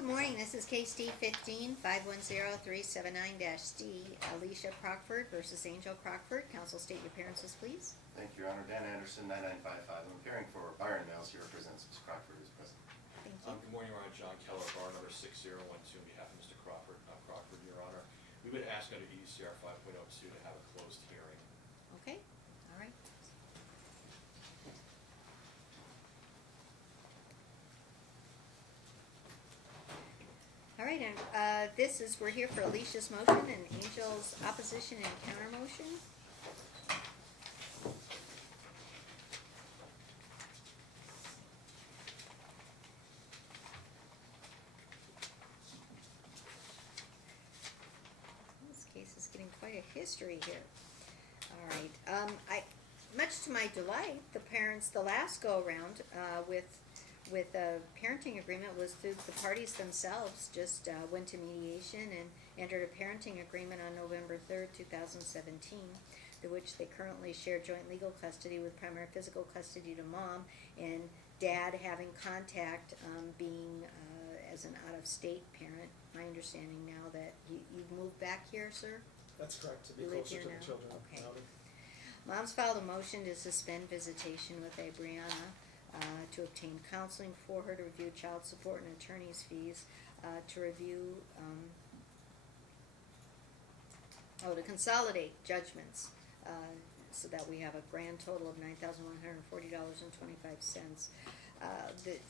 Good morning, this is case D 15-510379-D, Alicia Crockford versus Angel Crockford. Counsel, state your appearances, please. Thank you, Your Honor. Dan Anderson, 9955. I'm appearing for Byron Mills. He represents Ms. Crockford, who's present. Thank you. Good morning, Your Honor. John Keller, bar number 6012 on behalf of Mr. Crockford, Your Honor. We would ask under ECR 5.02 to have a closed hearing. Okay, all right. All right, and we're here for Alicia's motion and Angel's opposition and counter motion. This case is getting quite a history here. All right, much to my delight, the parents, the last go around with a parenting agreement was through the parties themselves, just went to mediation and entered a parenting agreement on November 3rd, 2017, through which they currently share joint legal custody with primary physical custody to mom and dad having contact, being as an out-of-state parent. My understanding now that you've moved back here, sir? That's correct, to be You live closer here to now? the children. Okay. Mom's filed a motion to suspend visitation with Brianna to obtain counseling for her, to review child support and attorney's fees, to review, to consolidate judgments, so that we have a grand total of $9,140.25.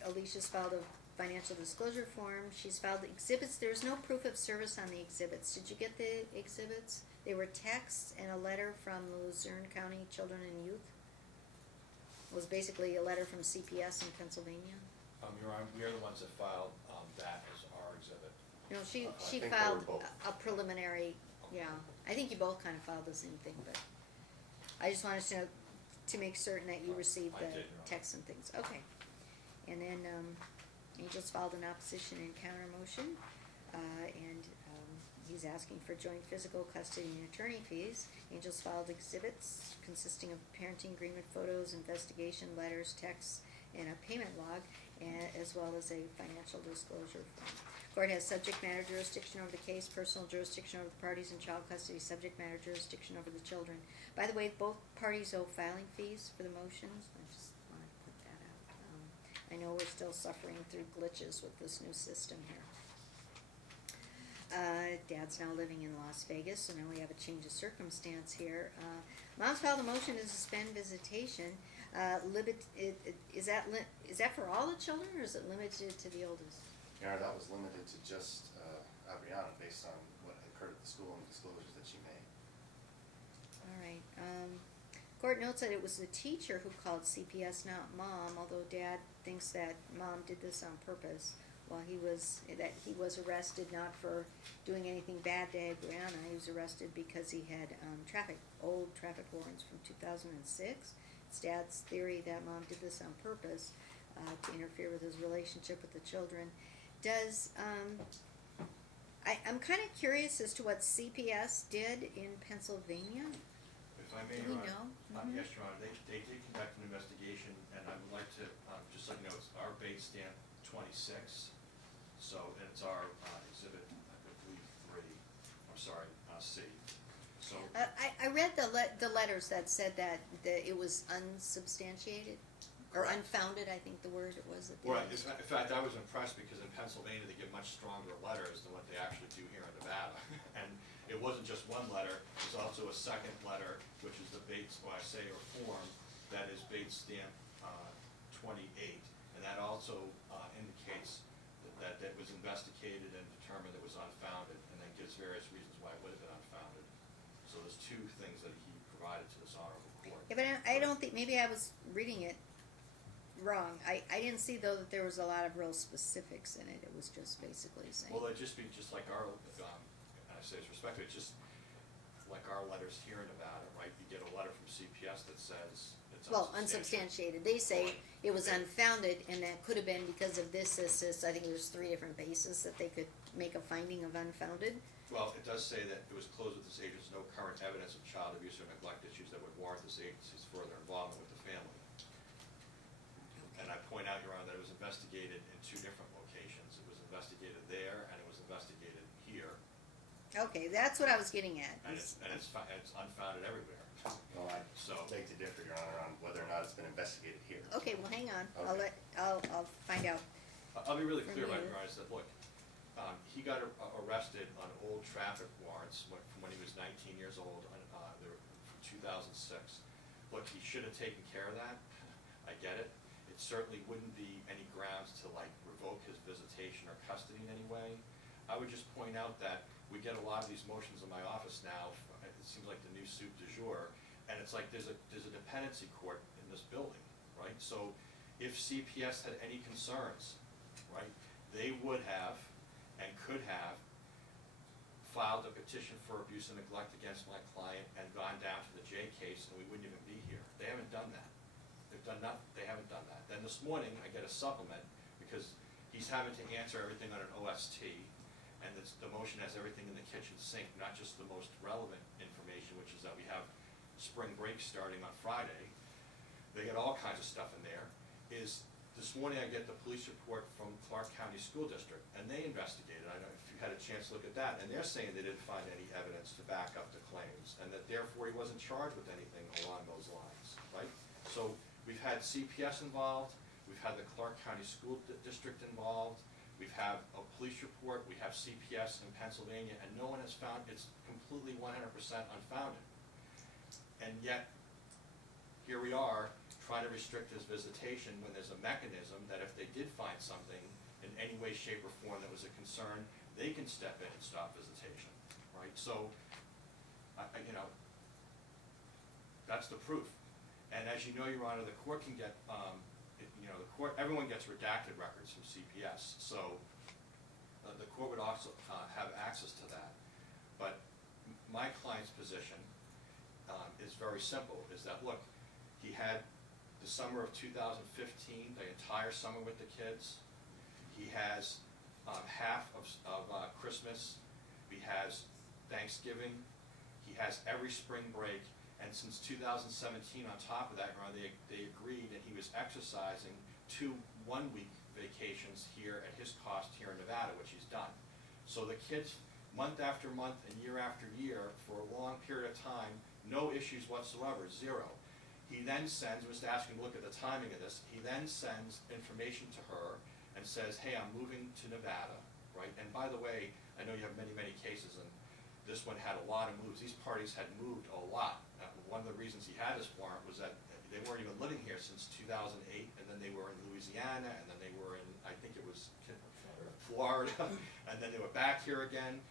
Alicia's filed a financial disclosure form. She's filed exhibits. There's no proof of service on the exhibits. Did you get the exhibits? They were texts and a letter from Luzerne County Children and Youth. It was basically a letter from CPS in Pennsylvania. Your Honor, we are the ones that filed that as our exhibit. No, she I think they filed were both. a preliminary, yeah. I think you both kind of filed the same thing, but I just wanted to make certain that you received I the did, Your Honor. texts and things. Okay. And then Angel's filed an opposition and counter motion, and he's asking for joint physical custody and attorney fees. Angel's filed exhibits consisting of parenting agreement photos, investigation letters, texts, and a payment log, as well as a financial disclosure form. Court has subject matter jurisdiction over the case, personal jurisdiction over the parties in child custody, subject matter jurisdiction over the children. By the way, both parties owe filing fees for the motions. I just want to put that out. I know we're still suffering through glitches with this new system here. Dad's now living in Las Vegas, so now we have a change of circumstance here. Mom's filed a motion to suspend visitation. Is that for all the children, or is it limited to the oldest? Your Honor, that was limited to just Adriana based on what occurred at the school and disclosures that she made. All right. Court notes that it was the teacher who called CPS, not mom, although Dad thinks that mom did this on purpose. While he was arrested not for doing anything bad to Brianna. He was arrested because he had old traffic warrants from 2006. It's Dad's theory that mom did this on purpose to interfere with his relationship with the children. I'm kind of curious as to what CPS did in Pennsylvania. If I may, Do we Your know? Honor. Yes, Your Honor. They did conduct an investigation, and I would like to just let you know it's our base stamp 26. So it's our exhibit, I believe, 3. I'm sorry, C. So I read the letters that said that it was unsubstantiated, or unfounded, I think the word it was. Right. In fact, I was impressed because in Pennsylvania they give much stronger letters than what they actually do here in Nevada. And it wasn't just one letter, there's also a second letter, which is the Bates, or form, that is Bates stamp 28. And that also indicates that it was investigated and determined it was unfounded, and then gives various reasons why it would have been unfounded. So there's two things that he provided to this honorable court. Yeah, but I don't think, maybe I was reading it wrong. I didn't see, though, that there was a lot of real specifics in it. It was just basically saying. Well, it'd just be just like our, and I say it's respected, it's just like our letters here in Nevada, right? You get a letter from CPS that says it's unsubstantiated. They say it was unfounded, and that could have been because of this. I think there's 3 different bases that they could make a finding of unfounded. Well, it does say that it was closed with this agency's no current evidence of child abuse or neglect issues that would warrant this agency's further involvement with the family. And I point out, Your Honor, that it was investigated in 2 different locations. It was investigated Okay, that's what I was getting at. And it's unfounded everywhere. Well, I So- beg to differ, Your Honor, on whether or not it's been investigated here. Okay, well, hang on, Okay. I'll find out. I'll be really From clear about you. it, Your Honor, is that, look, he got arrested on old traffic warrants from when he was 19 years old, they were from 2006. Look, he should have taken care of that, I get it. It certainly wouldn't be any grounds to like revoke his visitation or custody in any way. I would just point out that we get a lot of these motions in my office now, it seems like the new soup du jour, and it's like there's a dependency court in this building, right? So if CPS had any concerns, right, they would have and could have filed a petition for abuse and neglect against my client and gone down to the J case, and we wouldn't even be here. They haven't done that. They haven't done that. Then this morning, I get a supplement, because he's having to answer everything on an OST, and the motion has everything in the kitchen sink, not just the most relevant information, which is that we have spring break starting on Friday. They got all kinds of stuff in there. This morning I get the police report from Clark County School District, and they investigated. I don't know if you had a chance to look at that, and they're saying they didn't find any evidence to back up the claims, and that therefore he wasn't charged with anything along those lines, right? So we've had CPS involved, we've had the Clark County School District involved, we've had a police report, we have CPS in Pennsylvania, and no one has found it's completely 100% unfounded. And yet, here we are, trying to restrict his visitation when there's a mechanism that if they did find something in any way, shape, or form that was a concern, they can step in and stop visitation, right? So, that's the proof. And as you know, Your Honor, the court can get, everyone gets redacted records from CPS, so the court would also have access to that. But my client's position is very simple, is that, look, he had the summer of 2015, the entire summer with the kids. He has half of Christmas. He has Thanksgiving. He has every spring break. And since 2017, on top of that, they agreed that he was exercising 2 one-week vacations here at his cost here in Nevada, which he's done. So the kids, month after month and year after year, for a long period of time, no issues whatsoever, 0. He then sends, I'm just asking to look at the timing of this, he then sends information to her and says, hey, I'm moving to Nevada, right? And by the way, I know you have many, many cases, and this one had a lot of moves. These parties had moved a lot. One of the reasons he had this warrant was that they weren't even living here since 2008, and then they were in Louisiana, and then they were in, I think it was Florida, and then they were back here again.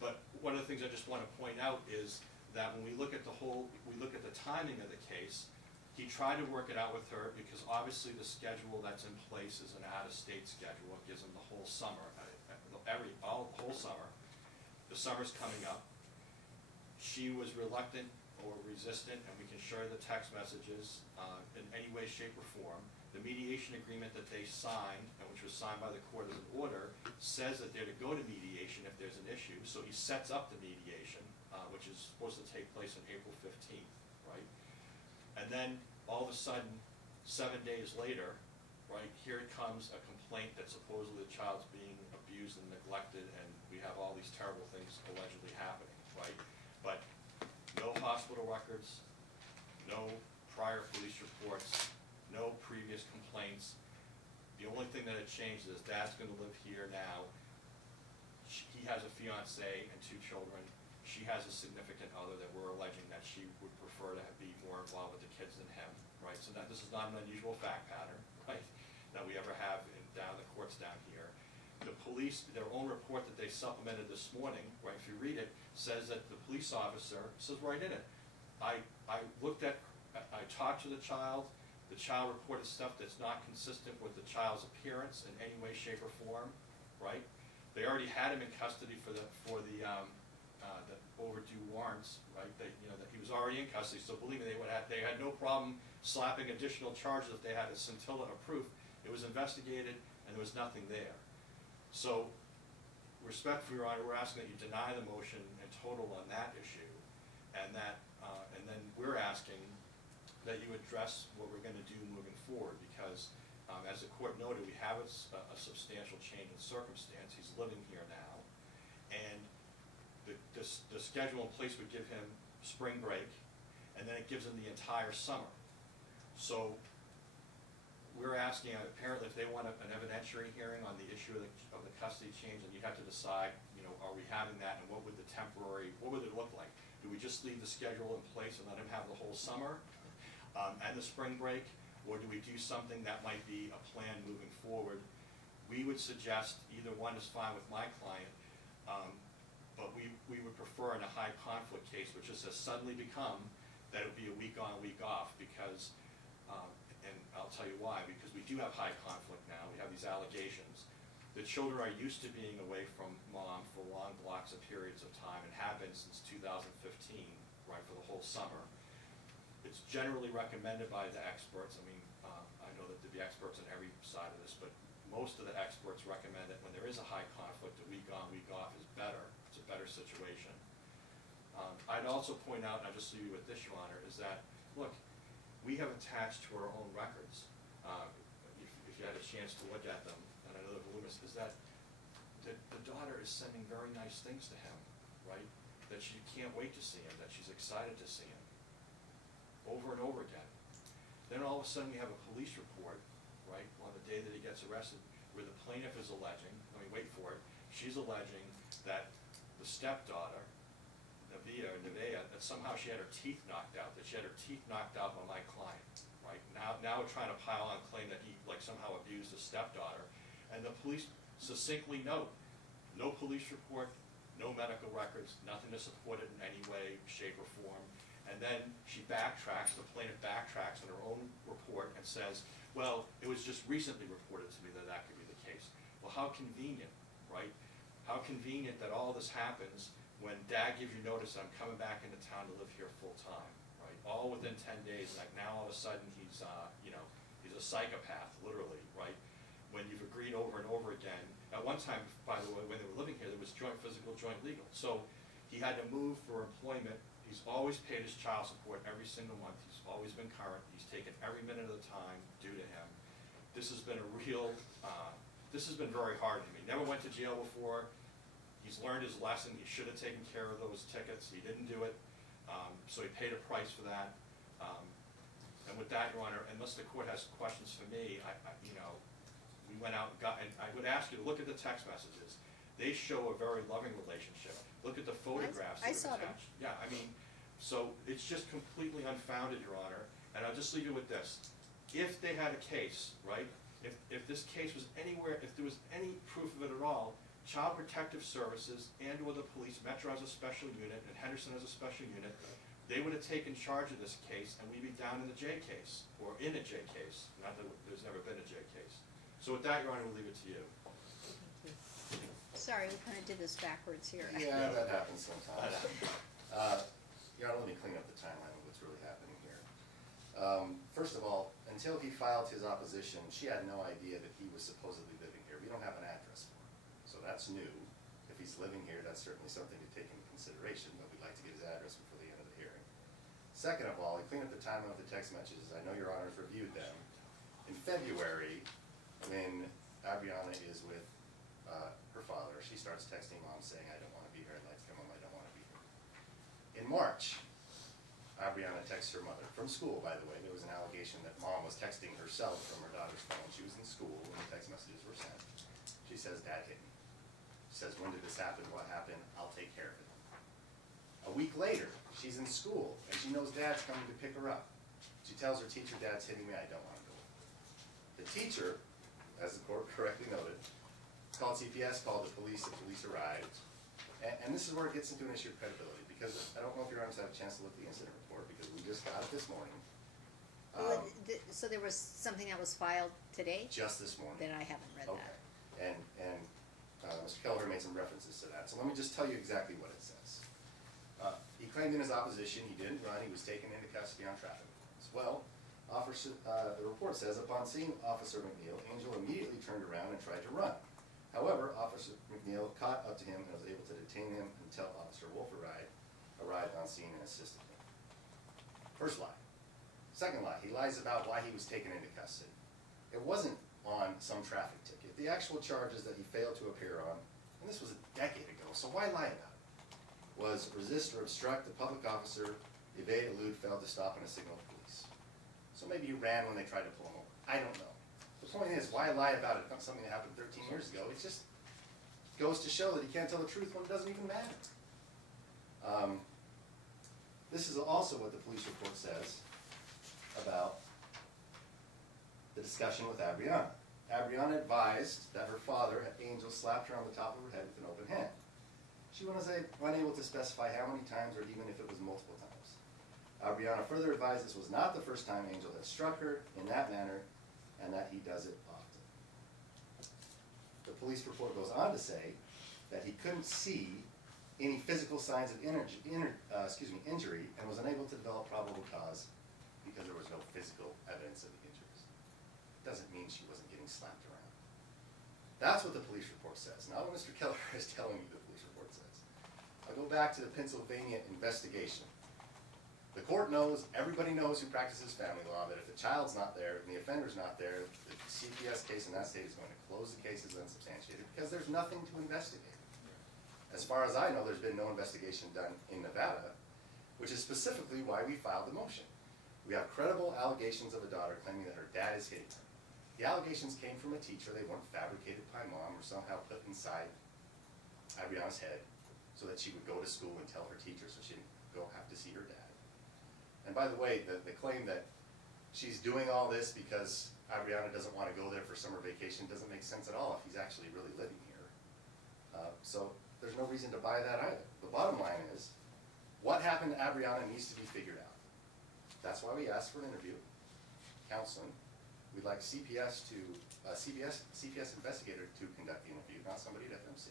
But one of the things I just want to point out is that when we look at the timing of the case, he tried to work it out with her because obviously the schedule that's in place is an out-of-state schedule. It gives him the whole summer, the whole summer. The summer's coming up. She was reluctant or resistant, and we can share the text messages in any way, shape, or form. The mediation agreement that they signed, and which was signed by the court as an order, says that they're to go to mediation if there's an issue. So he sets up the mediation, which is supposed to take place on April 15th, right? And then all of a sudden, 7 days later, right, here it comes a complaint that supposedly the child's being abused and neglected, and we have all these terrible things allegedly happening, right? But no hospital records, no prior police reports, no previous complaints. The only thing that had changed is Dad's going to live here now. He has a fiance and 2 children. She has a significant other that we're alleging that she would prefer to be more involved with the kids than him, right? So that this is not an unusual fact pattern, right, that we ever have down the courts down here. The police, their own report that they supplemented this morning, right, if you read it, says that the police officer, says right in it, I talked to the child reported stuff that's not consistent with the child's appearance in any way, shape, or form, right? They already had him in custody for the overdue warrants, right? That he was already in custody. So believe me, they had no problem slapping additional charges if they had a scintilla of proof. It was investigated, and there was nothing there. So, respectfully, Your Honor, we're asking that you deny the motion in total on that issue, and then we're asking that you address what we're going to do moving forward, because as the court noted, we have a substantial change in circumstance. He's living here now, and the schedule in place would give him spring break, and then it gives him the entire summer. So we're asking, apparently, if they want an evidentiary hearing on the issue of the custody change, and you have to decide, you know, are we having that, and what would what would it look like? Do we just leave the schedule in place and let him have the whole summer and the spring break, or do we do something that might be a plan moving forward? We would suggest either one is fine with my client, but we would prefer in a high conflict case, which just has suddenly become that it would be a week on, week off, because, and I'll tell you why, because we do have high conflict now. We have these allegations. The children are used to being away from mom for long blocks of periods of time, and have been since 2015, right, for the whole summer. It's generally recommended by the experts. I mean, I know that there'd be experts on every side of this, but most of the experts recommend that when there is a high conflict, a week on, week off is better. It's a better situation. I'd also point out, and I'll just leave you with this, Your Honor, is that, look, we have attached to our own records, if you had a chance to look at them, and I know they're voluminous, is that the daughter is sending very nice things to him, right? That she can't wait to see him, that she's excited to see him, over and over again. Then all of a sudden we have a police report, right, on the day that he gets arrested, where the plaintiff is alleging, I mean, wait for it, she's alleging that the stepdaughter, Nevea, that somehow she had her teeth knocked out, that she had her teeth knocked out by my client, right? Now we're trying to pile on a claim that he, like, somehow abused his stepdaughter, and the police succinctly note, no police report, no medical records, nothing to support it in any way, shape, or form. And then she backtracks, the plaintiff backtracks in her own report and says, well, it was just recently reported to me that that could be the case. Well, how convenient, right? How convenient that all this happens when dad gives you notice that I'm coming back into town to live here full time, right? All within 10 days, like now all of a sudden he's, you know, he's a psychopath, literally, right? When you've agreed over and over again. At one time, by the way, when they were living here, there was joint physical, joint legal. So he had to move for employment. He's always paid his child support every single month. He's always been current. He's taken every minute of the time due to him. This has been a real, this has been very hard to me. Never went to jail before. He's learned his lesson. He should have taken care of those tickets. He didn't do it. So he paid a price for that. And with that, Your Honor, unless the court has questions for me, you know, we went out and got, and I would ask you to look at the text messages. They show a very loving relationship. Look at the photographs that I saw are them. attached. Yeah, I mean, so it's just completely unfounded, Your Honor. And I'll just leave you with this. If they had a case, right, if this case was anywhere, if there was any proof of it at all, Child Protective Services and or the police, Metro as a special unit and Henderson as a special unit, they would have taken charge of this case and we'd be down in the J case, or in a J case. Not that there's never been a J case. So with that, Your Honor, we'll leave it to you. Sorry, we kind of did this backwards here. Yeah, that happens sometimes. Your Honor, let me clean up the timeline of what's really happening here. First of all, until he filed his opposition, she had no idea that he was supposedly living here. We don't have an address for him. So that's new. If he's living here, that's certainly something to take into consideration, but we'd like to get his address before the end of the hearing. Second of all, he cleaned up the timeline of the text messages. I know Your Honor's reviewed them. In February, when Adriana is with her father, she starts texting mom saying, I don't want to be here, I'd like to come home, I don't want to be here. In March, Adriana texts her mother, from school by the way. There was an allegation that mom was texting herself from her daughter's phone. She was in school when the text messages were sent. She says, Dad hit me. She says, when did this happen, what happened, I'll take care of it. A week later, she's in school and she knows Dad's coming to pick her up. She tells her teacher, Dad's hitting me, I don't want to go. The teacher, as the court correctly noted, called CPS, called the police arrived. And this is where it gets into an issue of credibility, because I don't know if Your Honor's had a chance to look at the incident report, because we just got it this morning. So there was something that was filed today? Just this morning. Then I haven't read that. Okay, and Mr. Kelleher made some references to that, so let me just tell you exactly what it says. He claimed in his opposition he didn't run, he was taken into custody on traffic offense. Well, the report says, upon seeing Officer McNeil, Angel immediately turned around and tried to run. However, Officer McNeil caught up to him and was able to detain him until Officer Wolf arrived on scene and assisted him. First lie. Second lie, he lies about why he was taken into custody. It wasn't on some traffic ticket. The actual charges that he failed to appear on, and this was a decade ago, so why lie about it? was resist or obstruct the public officer, evade, elude, fail to stop and a signal to police. So maybe he ran when they tried to pull him over. I don't know. The point is, why lie about it? Not something that happened 13 years ago. It just goes to show that you can't tell the truth when it doesn't even matter. This is also what the police report says about the discussion with Abriana. Abriana advised that her father, Angel, slapped her on the top of her head with an open hand. She was unable to specify how many times or even if it was multiple times. Abriana further advised this was not the first time Angel had struck her in that manner and that he does it often. The police report goes on to say that he couldn't see any physical signs of injury and was unable to develop probable cause because there was no physical evidence of the injuries. Doesn't mean she wasn't getting slapped around. That's what the police report says, not what Mr. Keller is telling you the police report says. I'll go back to the Pennsylvania investigation. The court knows, everybody knows who practices family law, that if the child's not there and the offender's not there, the CPS case in that state is going to close the case as unsubstantiated because there's nothing to investigate. As far as I know, there's been no investigation done in Nevada, which is specifically why we filed the motion. We have credible allegations of a daughter claiming that her dad is hitting her. The allegations came from a teacher. They weren't fabricated by mom or somehow put inside Abriana's head so that she would go to school and tell her teacher so she didn't go have to see her dad. And by the way, the claim that she's doing all this because Abriana doesn't want to go there for summer vacation doesn't make sense at all if he's actually really living here. So there's no reason to buy that either. The bottom line is, what happened to Abriana needs to be figured out. That's why we asked for an interview, counseling. We'd like CPS investigator to conduct the interview, not somebody at FMC.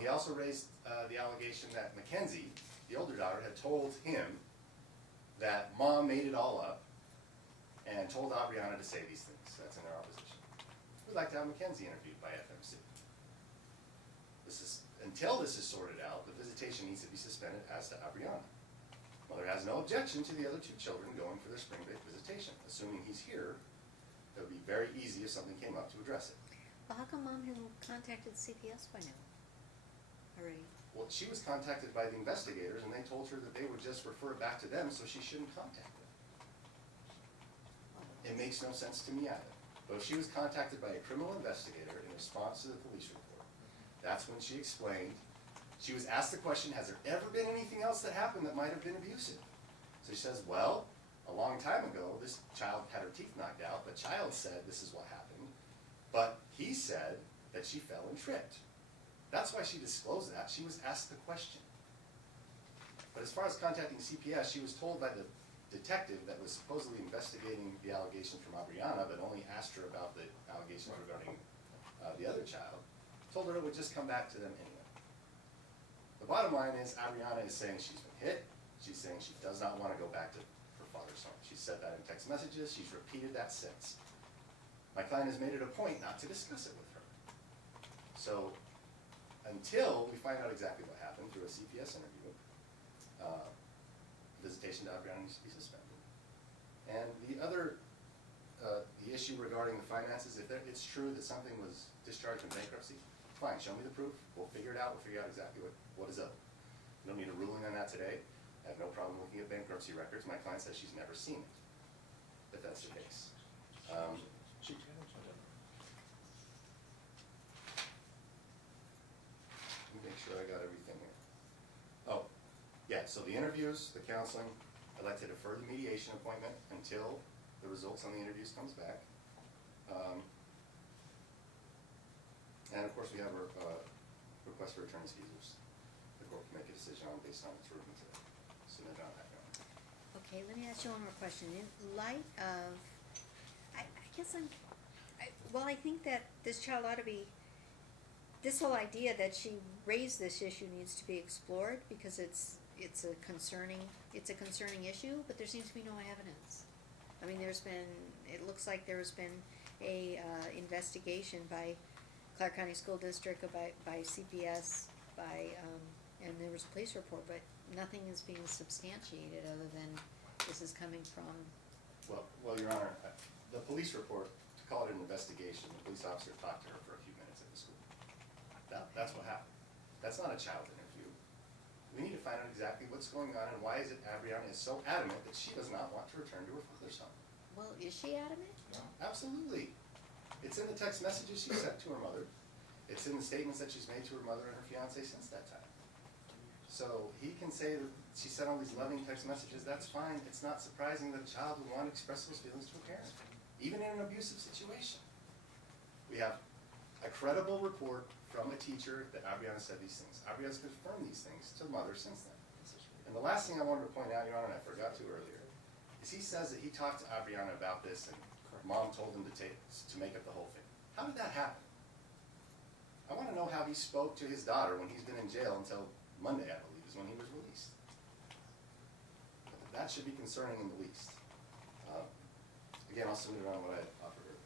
He also raised the allegation that Mackenzie, the older daughter, had told him that mom made it all up and told Abriana to say these things. That's in their opposition. We'd like to have Mackenzie interviewed by FMC. Until this is sorted out, the visitation needs to be suspended as to Abriana. Mother has no objection to the other two children going for their spring break visitation. Assuming he's here, it would be very easy if something came up to address it. Well, how come mom hadn't contacted CPS by now? Already. Well, she was contacted by the investigators and they told her that they would just refer it back to them, so she shouldn't contact them. It makes no sense to me either. But if she was contacted by a criminal investigator in response to the police report, that's when she explained. She was asked the question, has there ever been anything else that happened that might have been abusive? So she says, well, a long time ago, this child had her teeth knocked out. The child said this is what happened, but he said that she fell and tripped. That's why she disclosed that. She was asked the question. But as far as contacting CPS, she was told by the detective that was supposedly investigating the allegations from Abriana, but only asked her about the allegations regarding the other child, told her it would just come back to them anyway. The bottom line is Abriana is saying she's been hit. She's saying she does not want to go back to her father's home. She said that in text messages. She's repeated that since. My client has made it a point not to discuss it with her. So until we find out exactly what happened through a CPS interview, visitation to Abriana needs to be suspended. And the other, the issue regarding the finances, if it's true that something was discharged in bankruptcy, fine, show me the proof. We'll figure it out. We'll figure out exactly what is up. We don't need a ruling on that today. I have no problem looking at bankruptcy records. My client says she's never seen it, if that's the case. Let me make sure I got everything here. Oh, yeah, so the interviews, the counseling, I'd like to defer the mediation appointment until the results on the interviews comes back. And of course, we have a request for attorney's fees, which the court can make a decision on based on its ruling today. Submit on that. Okay, let me ask you one more question. In light of, I think that this child ought to be, this whole idea that she raised this issue needs to be explored because it's a concerning issue, but there seems to be no evidence. I mean, it looks like there's been a investigation by Clark County School District, by CPS, and there was a police report, but nothing is being substantiated other than this is coming from. Well, Your Honor, the police report, to call it an investigation, the police officer talked to her for a few minutes at the school. That's what happened. That's not a child interview. We need to find out exactly what's going on and why is it Abriana is so adamant that she does not want to return to her father's home. Well, is she adamant? No? Absolutely. It's in the text messages she sent to her mother. It's in the statements that she's made to her mother and her fiance since that time. So he can say that she sent all these loving text messages, that's fine. It's not surprising that a child would want to express those feelings to a parent, even in an abusive situation. We have a credible report from a teacher that Abriana said these things. Abriana's confirmed these things to the mother since then. And the last thing I wanted to point out, Your Honor, and I forgot to earlier, is he says that he talked to Abriana about this and mom told him to make up the whole thing. How did that happen? I want to know how he spoke to his daughter when he's been in jail until Monday, I believe, is when he was released. That should be concerning in the least. Again, I'll submit around what I offered earlier.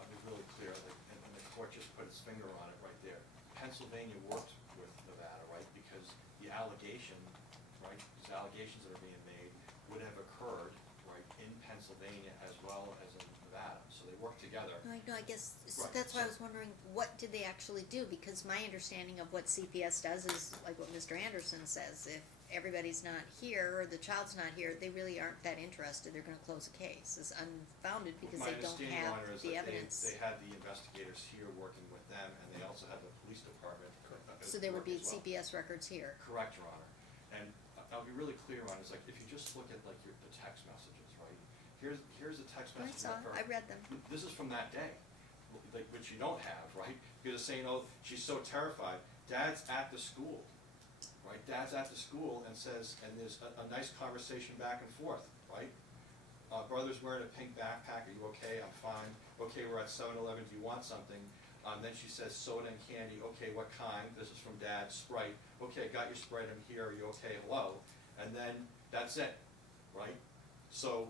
I'll be really clear, like, and the court just put its finger on it right there. Pennsylvania worked with Nevada, right, because the allegation, right, these allegations that are being made would have occurred, right, in Pennsylvania as well as in Nevada, so they worked together. No, I guess, Right, that's why I so- was wondering, what did they actually do? Because my understanding of what CPS does is like what Mr. Anderson says, if everybody's not here, or the child's not here, they really aren't that interested, they're gonna close a case. It's unfounded because they don't My understanding, have Your Honor, is the that evidence. they had the investigators here working with them, and they also had the police department. So there would be work as well. CPS records here. Correct, Your Honor. And I'll be really clear on, is like, if you just look at like the text messages, right? Here's a text I message. saw, of her. I read them. This is from that day, like, which you don't have, right? Because it's saying, oh, she's so terrified. Dad's at the school, right? Dad's at the school and says, and there's a nice conversation back and forth, right? Brother's wearing a pink backpack. Are you okay? I'm fine. Okay, we're at 7-Eleven. Do you want something? Then she says soda and candy. Okay, what kind? This is from Dad. Sprite. Okay, got your Sprite. I'm here. Are you okay? Hello. And then that's it, right? So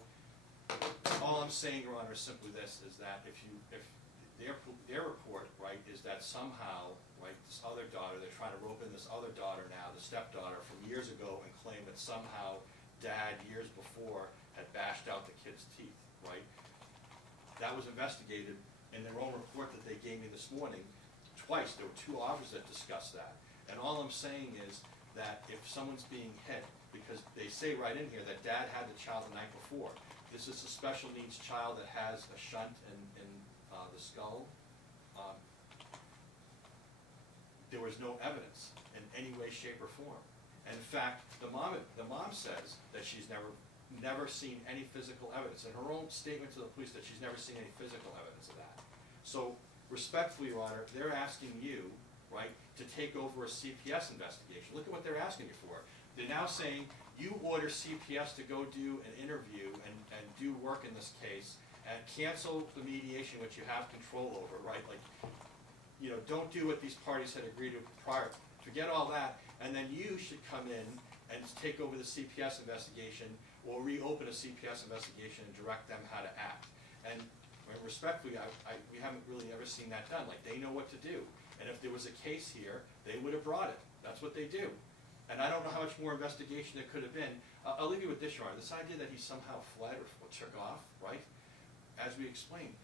all I'm saying, Your Honor, is simply this: is that if their report, right, is that somehow, right, this other daughter, they're trying to rope in this other daughter now, the stepdaughter from years ago, and claim that somehow Dad years before had bashed out the kid's teeth, right? That was investigated in their own report that they gave me this morning. Twice, there were 2 officers that discussed that. And all I'm saying is that if someone's being hit, because they say right in here that Dad had the child the night before. This is a special needs child that has a shunt in the skull. There was no evidence in any way, shape, or form. And in fact, the mom says that she's never seen any physical evidence. In her own statement to the police, that she's never seen any physical evidence of that. So respectfully, Your Honor, they're asking you, right, to take over a CPS investigation. Look at what they're asking you for. They're now saying you order CPS to go do an interview and do work in this case and cancel the mediation which you have control over, right? Like, you know, don't do what these parties had agreed to prior. Forget all that, and then you should come in and take over the CPS investigation or reopen a CPS investigation and direct them how to act. And respectfully, we haven't really ever seen that done. Like, they know what to do. And if there was a case here, they would have brought it. That's what they do. And I don't know how much more investigation there could have been. I'll leave you with this, Your Honor. This idea that he somehow fled or took off, right? As we explained,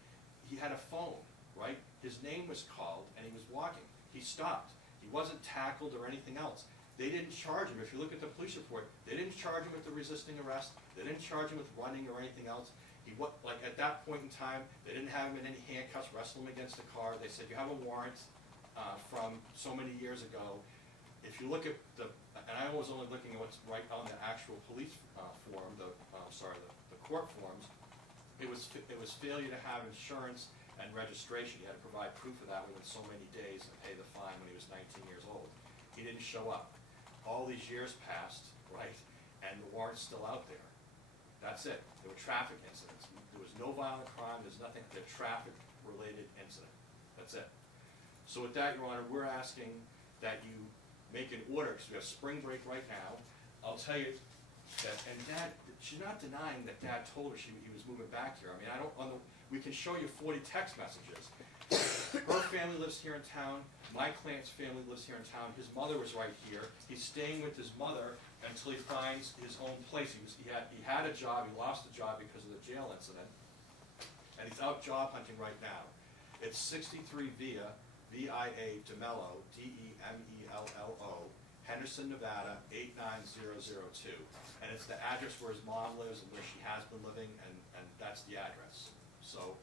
he had a phone, right? His name was called and he was walking. He stopped. He wasn't tackled or anything else. They didn't charge him. If you look at the police report, they didn't charge him with the resisting arrest. They didn't charge him with running or anything else. Like at that point in time, they didn't have him in any handcuffs, wrestle him against the car. They said, you have a warrant from so many years ago. If you look at and I was only looking at what's right on the actual police form, the court forms, it was failure to have insurance and registration. He had to provide proof of that within so many days and pay the fine when he was 19 years old. He didn't show up. All these years passed, right, and the warrant's still out there. That's it. There were traffic incidents. There was no violent crime. There's nothing. The traffic-related incident. That's it. So with that, Your Honor, we're asking that you make an order, because we have spring break right now. I'll tell you that, and Dad, she's not denying that Dad told her he was moving back here. I mean, we can show you 40 text messages. Her family lives here in town. My client's family lives here in town. His mother was right here. He's staying with his mother until he finds his own place. He had a job. He lost the job because of the jail incident, and he's out job hunting right now. It's 63 Via, V-I-A, DeMello, D-E-M-E-L-L-O, Henderson, Nevada, 89002. And it's the address where his mom lives and where she has been living, and that's the address. So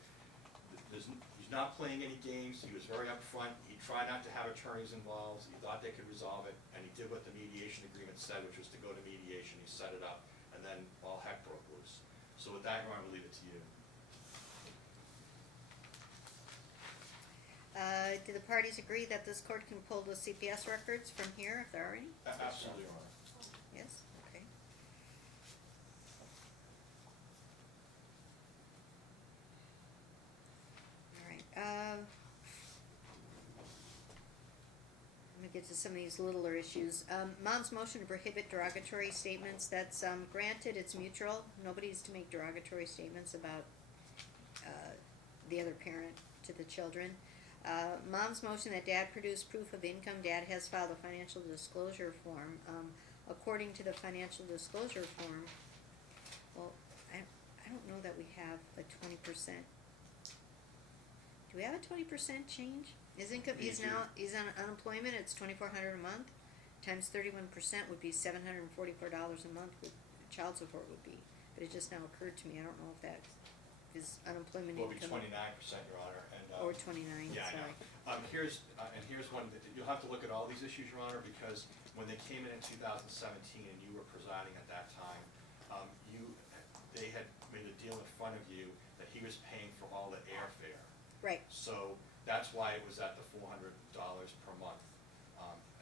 he's not playing any games. He was very upfront. He tried not to have attorneys involved. He thought they could resolve it, and he did what the mediation agreement said, which was to go to mediation. He set it up, and then all heck broke loose. So with that, Your Honor, we'll leave it to you. Do the parties agree that this court can pull the CPS records from here if there are any? Absolutely, Your Honor. Yes, okay. All right, let me get to some of these littler issues. Mom's motion to prohibit derogatory statements, that's, granted, it's mutual. Nobody's to make derogatory statements about, the other parent to the children. Mom's motion that dad produce proof of income, dad has filed a financial disclosure form. According to the financial disclosure form, well, I don't know that we have a 20%. Do we have a 20% change? His income, We he's do. he's on unemployment, it's $2,400 a month, times 31% would be $744 a month, with child support would be. But it just now occurred to me, I don't know if that is unemployment Will be income. 29%, Your Honor, and. Or 29, Yeah, sorry. I know. Here's one, you'll have to look at all these issues, Your Honor, because when they came in 2017 and you were presiding at that time, they had made a deal in front of you that he was paying for all the airfare. Right, So that's why it was at the $400 per month,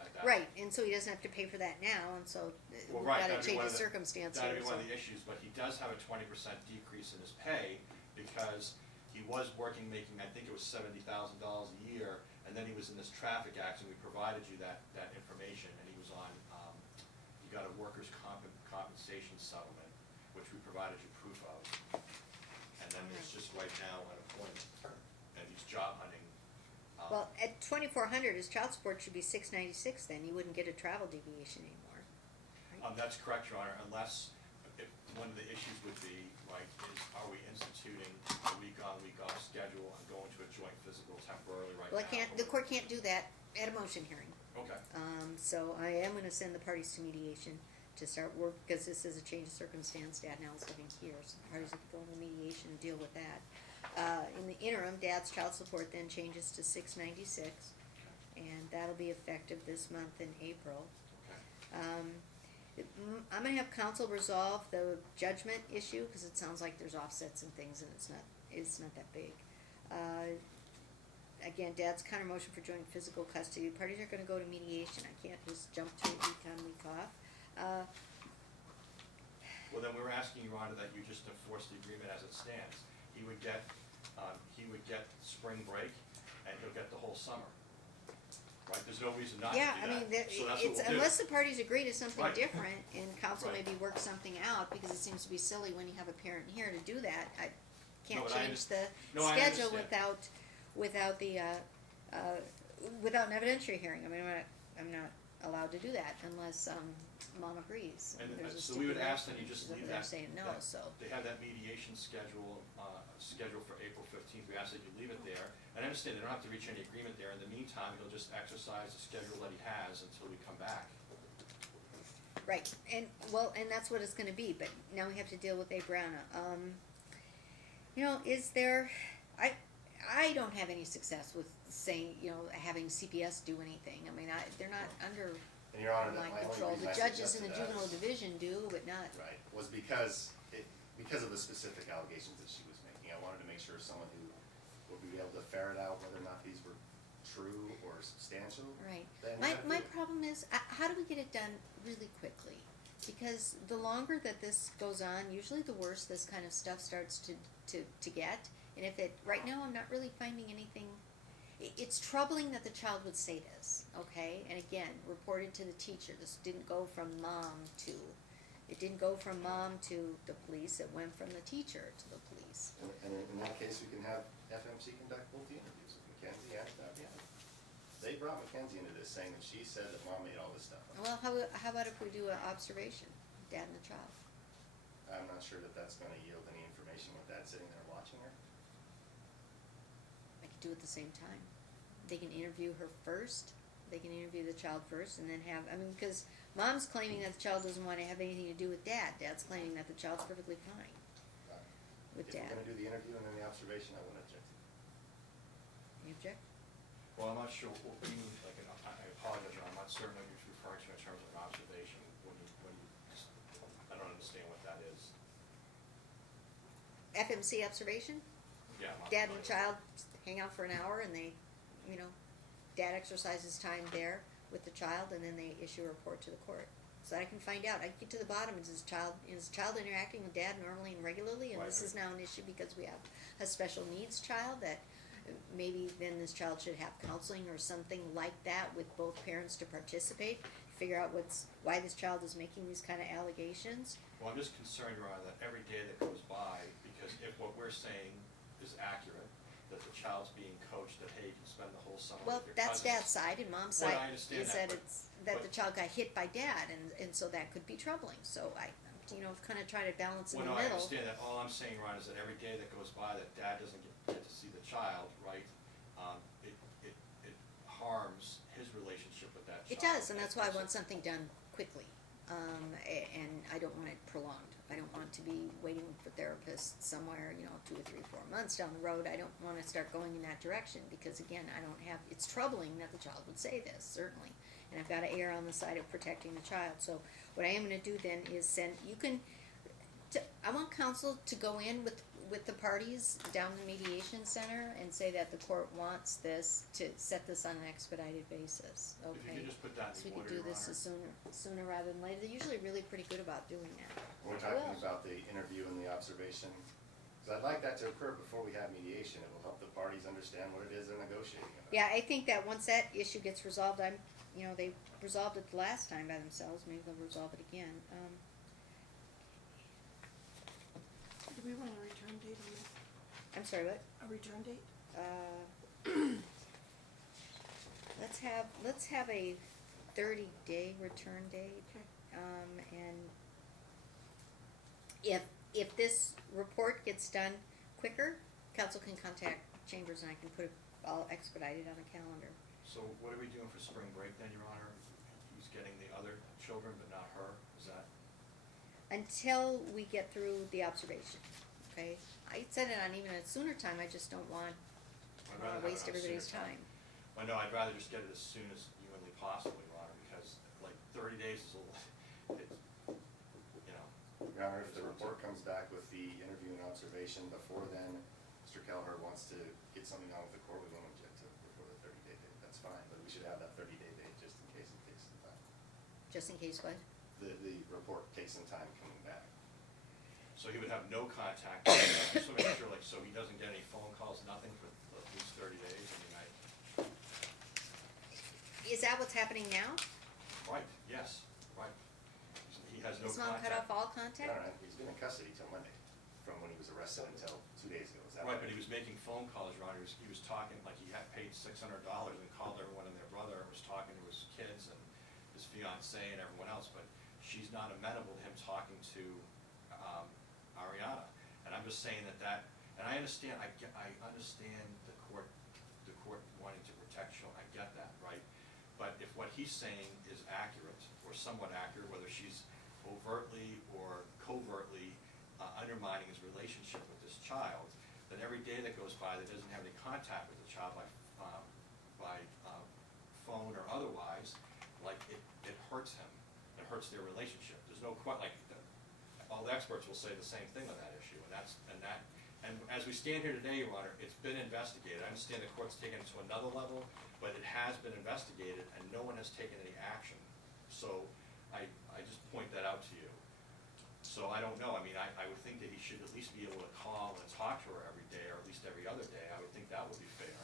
at that. right, and so he doesn't have to pay for that now, and so Well, we've right, gotta that'd be change one the of the- circumstance That'd here, be one so. of the issues, but he does have a 20% decrease in his pay because he was working, making, I think it was $70,000 a year, and then he was in this traffic accident. We provided you that information, and he was on, he got a workers' compensation settlement, which we provided you proof of. And then it's just right now unemployment, and he's job hunting. Well, at 2,400, his child support should be $696 then, you wouldn't get a travel deviation anymore. Right? That's correct, Your Honor, unless, if, one of the issues would be, like, are we instituting a week-on, week-off schedule and going to a joint physical temporarily right now? Well, the court can't do that at a motion hearing. Okay, So I am gonna send the parties to mediation to start work, because this is a change of circumstance, dad now is living here, so the parties have to go into mediation and deal with that. In the interim, dad's child support then changes to $696, and that'll be effective this month in April. okay. I'm gonna have council resolve the judgment issue, cause it sounds like there's offsets and things, and it's not that big. Again, dad's counter motion for joint physical custody, parties are gonna go to mediation, I can't just jump to it week on, week off. Well, then we're asking, Your Honor, that you just enforce the agreement as it stands. He would get spring break, and he'll get the whole summer. Right, there's no reason not to do Yeah, that. I mean, So that's what it's, we'll do. unless the parties agree to something Right. different, and council Right. maybe work something out, because it seems to be silly when you have a parent here to do that, I can't but I change the No, I schedule understand. without an evidentiary hearing, I mean, I'm not allowed to do that unless, mom agrees. And There's a so we would ask that you stipulation, just she's up leave there that. saying no, that- so. They have that mediation scheduled for April 15th. We ask that you leave it there. And I understand they don't have to reach any agreement there. In the meantime, he'll just exercise the schedule that he has until we come back. Right, and that's what it's gonna be, but now we have to deal with A. Browna. Is there, I don't have any success with saying, having CPS do anything. I mean, they're not under And Your Honor, my my only control. reason The I judges in the suggested that juvenile is- division do, but not, Right, was because of the specific allegations that she was making. I wanted to make sure someone who would be able to ferret out whether or not these were true or substantial. right. Then My you have to do it. problem is, how do we get it done really quickly? Because the longer that this goes on, usually the worse this kind of stuff starts to get. And right now I'm not really finding anything, it's troubling that the child would say this, okay? And again, reported to the teacher, this didn't go from mom to the police, it went from the teacher to the police. And in that case, we can have FMC conduct both the interviews with Mackenzie and Fabian. They brought Mackenzie into this saying that she said that mom made all this stuff up. Well, how about if we do an observation, dad and the child? I'm not sure that that's gonna yield any information with dad sitting there watching her. I could do it at the same time. They can interview her first, they can interview the child first and then have, I mean, because mom's claiming that the child doesn't wanna have anything to do with dad, dad's claiming that the child's perfectly fine with If we're dad. gonna do the interview and then the observation, I wouldn't object. You object? Well, I'm not sure what we mean, like, I apologize, I'm not certain what you're referring to in terms of an observation, I don't understand what that is. FMC observation? Yeah. I'm not Dad and familiar. child hang out for an hour and they, you know, dad exercises time there with the child and then they issue a report to the court. So I can find out, I can get to the bottom, is child interacting with dad normally and regularly? And Right. this is now an issue because we have a special needs child that maybe then this child should have counseling or something like that with both parents to participate, figure out why this child is making these kind of allegations. Well, I'm just concerned, Your Honor, that every day that goes by, because if what we're saying is accurate, that the child's being coached that, hey, you can spend the whole summer Well, with your that's cousins. dad's side, and mom's Well, side I understand is that, that but- it's, that the but- child got hit by dad, and so that could be troubling, so I, you know, kind of try to balance in Well, the no, I middle. understand that, all I'm saying, Ron, is that every day that goes by that dad doesn't get to see the child, right, it harms his relationship with that child. It does, and that's why I so- want something done quickly, and I don't want it prolonged. I don't want to be waiting for therapists somewhere, you know, 2 or 3, 4 months down the road. I don't want to start going in that direction, because again, I don't have, it's troubling that the child would say this, certainly. And I've got to err on the side of protecting the child. So what I am going to do then is I want counsel to go in with the parties down the mediation center and say that the court wants this, to set this on an expedited basis, If you okay? could just put that So in we order, could do Your this Honor. sooner rather than later. They're usually really pretty good about doing that. We're I talking will. about the interview and the observation, because I'd like that to occur before we have mediation. It will help the parties understand what it is they're negotiating about. Yeah, I think that once that issue gets resolved, they resolved it the last time by themselves, maybe they'll resolve it again. Do we want a return date on this? I'm sorry, what? A return date? Let's have a 30-day return date. Okay. And if this report gets done quicker, council can contact Chambers and I can put it all expedited on a calendar. So what are we doing for spring break then, Your Honor? He's getting the other children, but not her, is that? Until we get through the observation, okay? I said it on even a sooner time, I just don't want I'd rather have it waste on a everybody's sooner time. I know, I'd rather just get it as soon as humanly possible, Your Honor, because like 30 days is a little, it's, you know. Your Honor, if the report comes back with the interview and observation before then, Mr. Kelleher wants to get something on with the court, we won't object to it before the 30-day date, that's fine, but we should have that 30-day date just in case it takes some time. Just in case what? The report takes some time coming back. So he would have no contact, I just want to make sure, like, so he doesn't get any phone calls, nothing for at least 30 days, I mean, Is that what's happening now? right, yes, right. He has no Is mom contact. cut off all Your contact? Honor, he's been in custody till Monday, from when he was arrested until 2 days ago, is that Right, right? but he was making phone calls, Ron, he was talking, like he had paid $600 and called everyone and their brother, and was talking to his kids and his fiancée and everyone else, but she's not amenable to him talking to, Ariana. And I'm just saying that, and I understand, I understand the court wanting to protect children, I get that, right? But if what he's saying is accurate, or somewhat accurate, whether she's overtly or covertly undermining his relationship with this child, then every day that goes by that doesn't have any contact with the child by phone or otherwise, like it hurts him. It hurts their relationship. There's no all the experts will say the same thing on that issue, and as we stand here today, Your Honor, it's been investigated. I understand the court's taken it to another level, but it has been investigated and no one has taken any action. So I just point that out to you. So I don't know, I mean, I would think that he should at least be able to call and talk to her every day, or at least every other day. I would think that would be fair.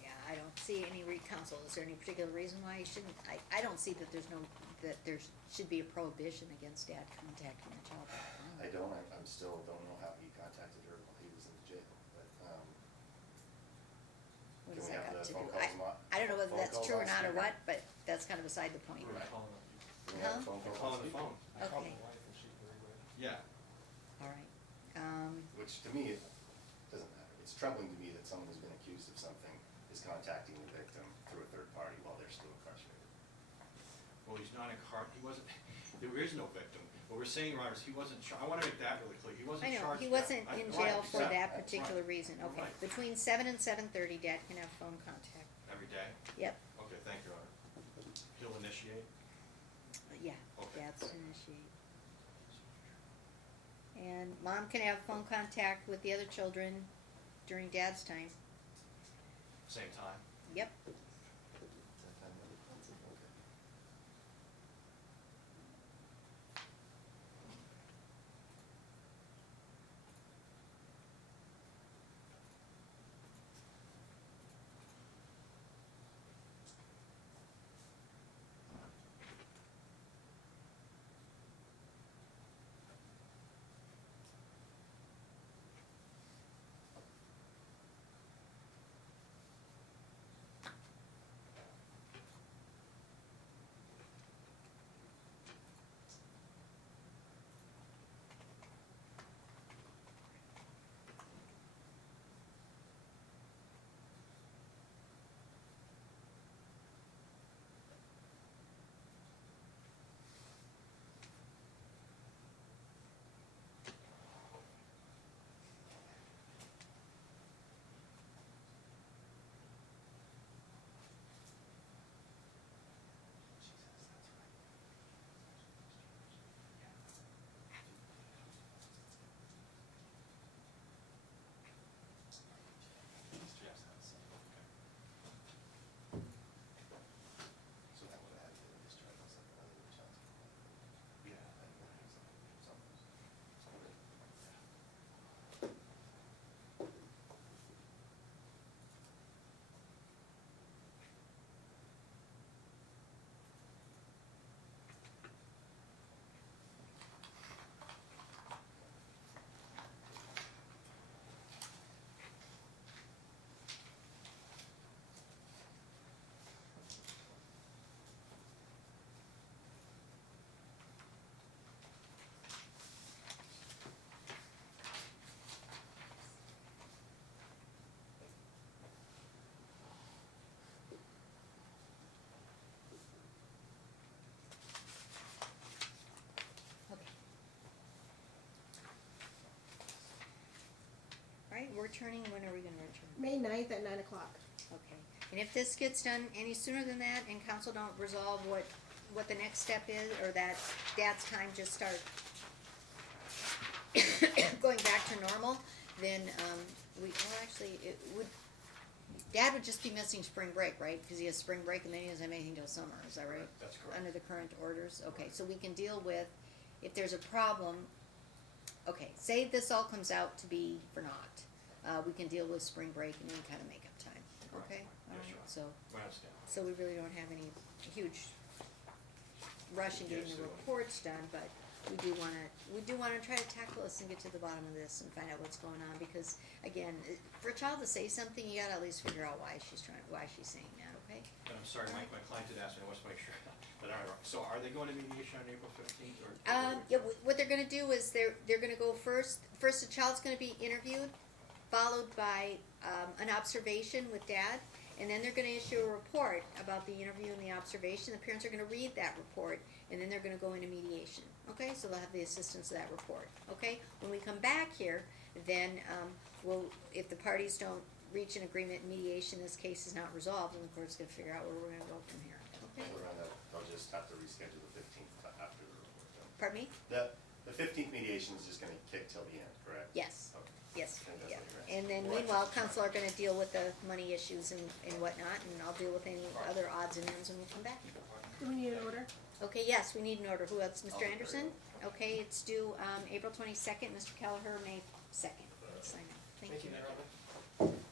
Yeah, I don't see any counsel, is there any particular reason why he shouldn't? I don't see that that there should be a prohibition against dad contacting the child by phone. I don't, I'm still, don't know how he contacted her while he was in the jail, but, What can does we that have got the to phone do? calls I don't know whether phone that's calls true or on not or speaker? what, but that's kind of beside the point. We're Right. calling it. Can we have Huh? the phone We're calls on calling the speaker? phone. I called Okay. my wife and she's very good. Yeah. All right. Which to me, it doesn't matter. It's troubling to me that someone who's been accused of something is contacting the victim through a third party while they're still well, he's not he wasn't, there is no victim. What we're saying, Robert, is he wasn't I wanna make that really clear, he wasn't I know, charged he yet. wasn't in Right, jail for exactly. that particular Right. reason, okay. Right. Between 7 and 7:30, Dad can have phone contact. Every day? Yep, Okay, thank you, Robert. He'll initiate? yeah, Okay. Dad's to initiate. And Mom can have phone contact with the other children during Dad's time. Same time? Yep. So that would have had to be discharged on something other than child support. Yeah, that would have something. Okay. Alright, we're returning, when are we gonna return? May 9th at 9 o'clock. Okay, and if this gets done any sooner than that, and council don't resolve what the next step is, or that Dad's time just start going back to normal, then, actually, it would, Dad would just be missing spring break, right? Cause he has spring break and then he doesn't have anything till summer, is that right? That's correct. Under the current orders, okay, so we can deal with, if there's a problem, okay, say this all comes out to be for naught, we can deal with spring break and then kinda make up time, Correct. okay? Yes, Alright, sure. so, I understand. so we really don't have any huge rush in getting Yes, the sir. reports done, but we do wanna try to tackle this and get to the bottom of this and find out what's going on, because, again, for a child to say something, you gotta at least figure out why she's saying that, okay? And I'm sorry, my client did ask me, I want to make sure that I, so are they going to mediation on April 15th or? Yeah, what they're gonna do is they're gonna go first the child's gonna be interviewed, followed by, an observation with Dad, and then they're gonna issue a report about the interview and the observation. The parents are gonna read that report, and then they're gonna go into mediation, okay? So they'll have the assistance of that report, okay? When we come back here, then, if the parties don't reach an agreement in mediation, this case is not resolved, then the court's gonna figure out where we're gonna go from here, okay? We're gonna, they'll just have to reschedule the 15th after the report. Then. Pardon me? The 15th mediation is just gonna kick till the end, correct? Yes. Okay. Yes, And that's yeah, what you're and then Right. meanwhile, council are gonna deal with the money issues and whatnot, and I'll deal with any other odds and ends when we come back. Do we need an order? Okay, yes, we need an order, who else, I'll Mr. be Anderson? very Okay, it's due, April 22nd, Mr. Kelleher, May 2nd, sign it, thank you. Thank you.